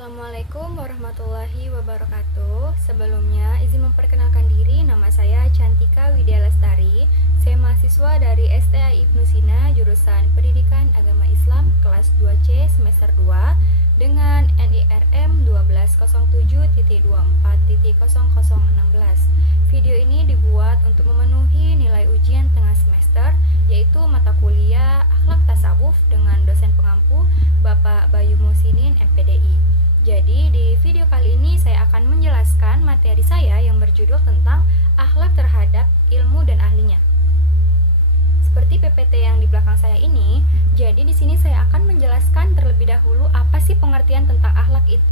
Assalamualaikum warahmatullahi wabarakatuh. Sebelumnya, izin memperkenalkan diri, nama saya Cantika Widya Lestari. Saya mahasiswa dari STA Ibnu Sina, jurusan Pendidikan Agama Islam, kelas 2C, semester 2, dengan NIRM 1207.24.0016. Video ini dibuat untuk memenuhi nilai ujian tengah semester, yaitu mata kuliah Akhlak Tasawuf dengan dosen pengampu Bapak Bayu Musinin, MPDI. Jadi di video kali ini saya akan menjelaskan materi saya yang berjudul tentang akhlak terhadap ilmu dan ahlinya. Seperti PPT yang di belakang saya ini, jadi di sini saya akan menjelaskan terlebih dahulu apa sih pengertian tentang akhlak itu.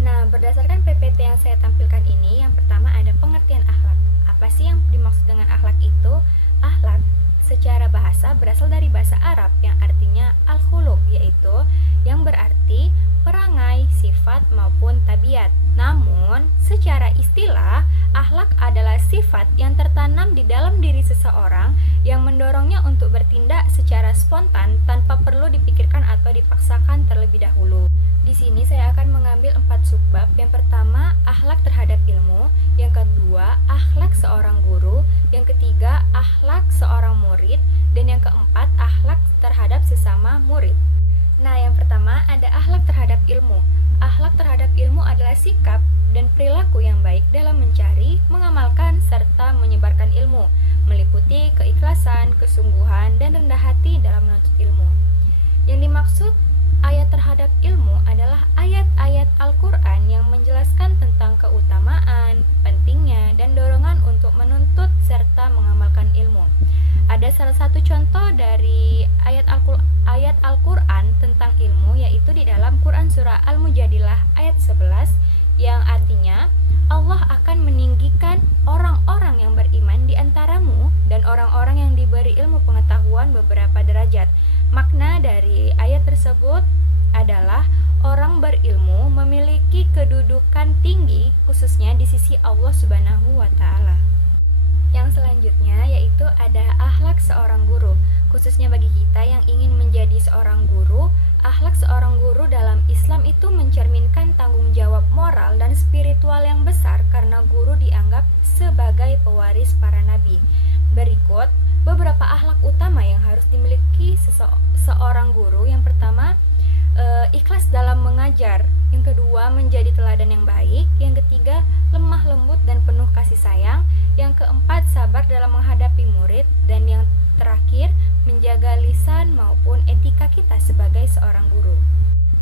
Nah, berdasarkan PPT yang saya tampilkan ini, yang pertama ada pengertian akhlak. Apa sih yang dimaksud dengan akhlak itu? Akhlak secara bahasa berasal dari bahasa Arab yang artinya al-khuluq, yaitu yang berarti perangai, sifat maupun tabiat. Namun, secara istilah, akhlak adalah sifat yang tertanam di dalam diri seseorang yang mendorongnya untuk bertindak secara spontan tanpa perlu dipikirkan atau dipaksakan terlebih dahulu. Di sini saya akan mengambil 4 subbab. Yang pertama, akhlak terhadap ilmu. Yang kedua, akhlak seorang guru. Yang ketiga, akhlak seorang murid. Dan yang keempat, akhlak terhadap sesama murid. Nah, yang pertama ada akhlak terhadap ilmu. Akhlak terhadap ilmu adalah sikap dan perilaku yang baik dalam mencari, mengamalkan, serta menyebarkan ilmu, meliputi keikhlasan, kesungguhan, dan rendah hati dalam menuntut ilmu. Yang dimaksud ayat terhadap ilmu adalah ayat-ayat Al-Quran yang menjelaskan tentang keutamaan, pentingnya, dan dorongan untuk menuntut serta mengamalkan ilmu. Ada salah satu contoh dari ayat Al-Quran tentang ilmu, yaitu di dalam Quran Surah Al-Mujadilah ayat 11, yang artinya Allah akan meninggikan orang-orang yang beriman di antaramu dan orang-orang yang diberi ilmu pengetahuan beberapa derajat. Makna dari ayat tersebut adalah orang berilmu memiliki kedudukan tinggi khususnya di sisi Allah Subhanahu wa Ta'ala. Yang selanjutnya yaitu ada akhlak seorang guru. Khususnya bagi kita yang ingin menjadi seorang guru, akhlak seorang guru dalam Islam itu mencerminkan tanggung jawab moral dan spiritual yang besar karena guru dianggap sebagai pewaris para nabi. Berikut beberapa akhlak utama yang harus dimiliki seorang guru. Yang pertama, ikhlas dalam mengajar. Yang kedua, menjadi teladan yang baik. Yang ketiga, lemah lembut dan penuh kasih sayang. Yang keempat, sabar dalam menghadapi murid. Dan yang terakhir, menjaga lisan maupun etika kita sebagai seorang guru.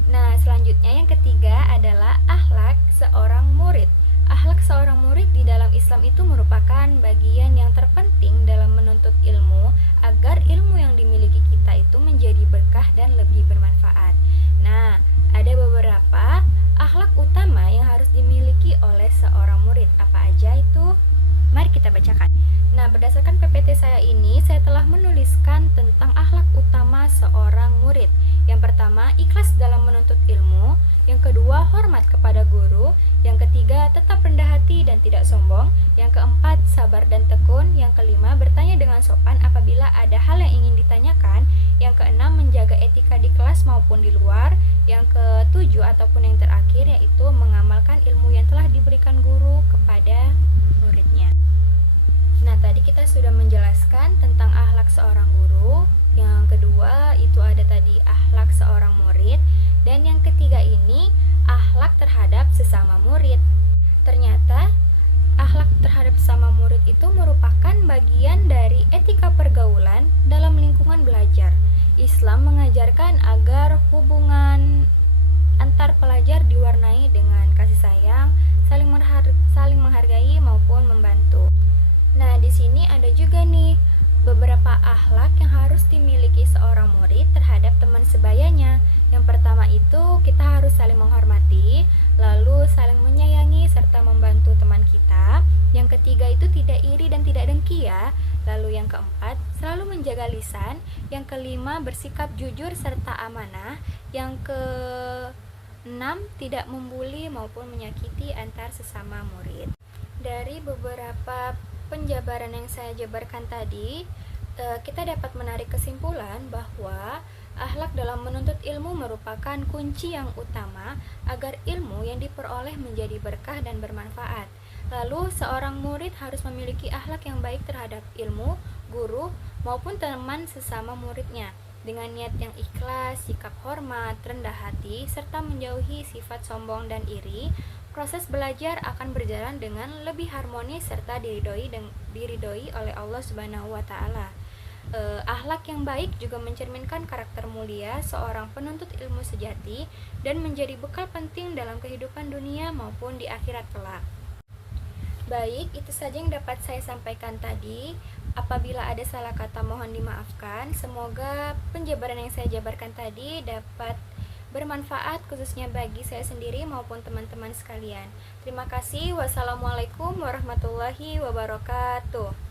Nah, selanjutnya yang ketiga adalah akhlak seorang murid. Akhlak seorang murid di dalam Islam itu merupakan bagian yang terpenting dalam menuntut ilmu agar ilmu yang dimiliki kita itu menjadi berkah dan lebih bermanfaat. Nah, ada beberapa akhlak utama yang harus dimiliki oleh seorang murid. Apa aja itu? Mari kita bacakan. Nah, berdasarkan PPT saya ini, saya telah menuliskan tentang akhlak utama seorang murid. Yang pertama, ikhlas dalam menuntut ilmu. Yang kedua, hormat kepada guru. Yang ketiga, tetap rendah hati dan tidak sombong. Yang keempat, sabar dan tekun. Yang kelima, bertanya dengan sopan apabila ada hal yang ingin ditanyakan. Yang keenam, menjaga etika di kelas maupun di luar. Yang ketujuh ataupun yang terakhir yaitu mengamalkan ilmu yang telah diberikan guru kepada muridnya. Nah, tadi kita sudah menjelaskan tentang akhlak seorang guru. Yang kedua itu ada tadi akhlak seorang murid. Dan yang ketiga ini akhlak terhadap sesama murid. Ternyata akhlak terhadap sesama murid itu merupakan bagian dari etika pergaulan dalam lingkungan belajar. Islam mengajarkan agar hubungan antar pelajar diwarnai dengan kasih sayang, saling menghargai maupun membantu. Nah, di sini ada juga nih beberapa akhlak yang harus dimiliki seorang murid terhadap teman sebayanya. Yang pertama itu kita harus saling menghormati, lalu saling menyayangi serta membantu teman kita. Yang ketiga itu tidak iri dan tidak dengki ya. Lalu yang keempat, selalu menjaga lisan. Yang kelima, bersikap jujur serta amanah. Yang keenam, tidak membuli maupun menyakiti antar sesama murid. Dari beberapa penjabaran yang saya jabarkan tadi, kita dapat menarik kesimpulan bahwa Akhlak dalam menuntut ilmu merupakan kunci yang utama agar ilmu yang diperoleh menjadi berkah dan bermanfaat. Lalu, seorang murid harus memiliki akhlak yang baik terhadap ilmu, guru, maupun teman sesama muridnya. Dengan niat yang ikhlas, sikap hormat, rendah hati, serta menjauhi sifat sombong dan iri, proses belajar akan berjalan dengan lebih harmonis serta diridhoi oleh Allah Subhanahu wa taala. Akhlak yang baik juga mencerminkan karakter mulia seorang penuntut ilmu sejati dan menjadi bekal penting dalam kehidupan dunia maupun di akhirat kelak. Baik, itu saja yang dapat saya sampaikan tadi. Apabila ada salah kata mohon dimaafkan. Semoga penjabaran yang saya jabarkan tadi dapat bermanfaat khususnya bagi saya sendiri maupun teman-teman sekalian. Terima kasih. Wassalamualaikum warahmatullahi wabarakatuh.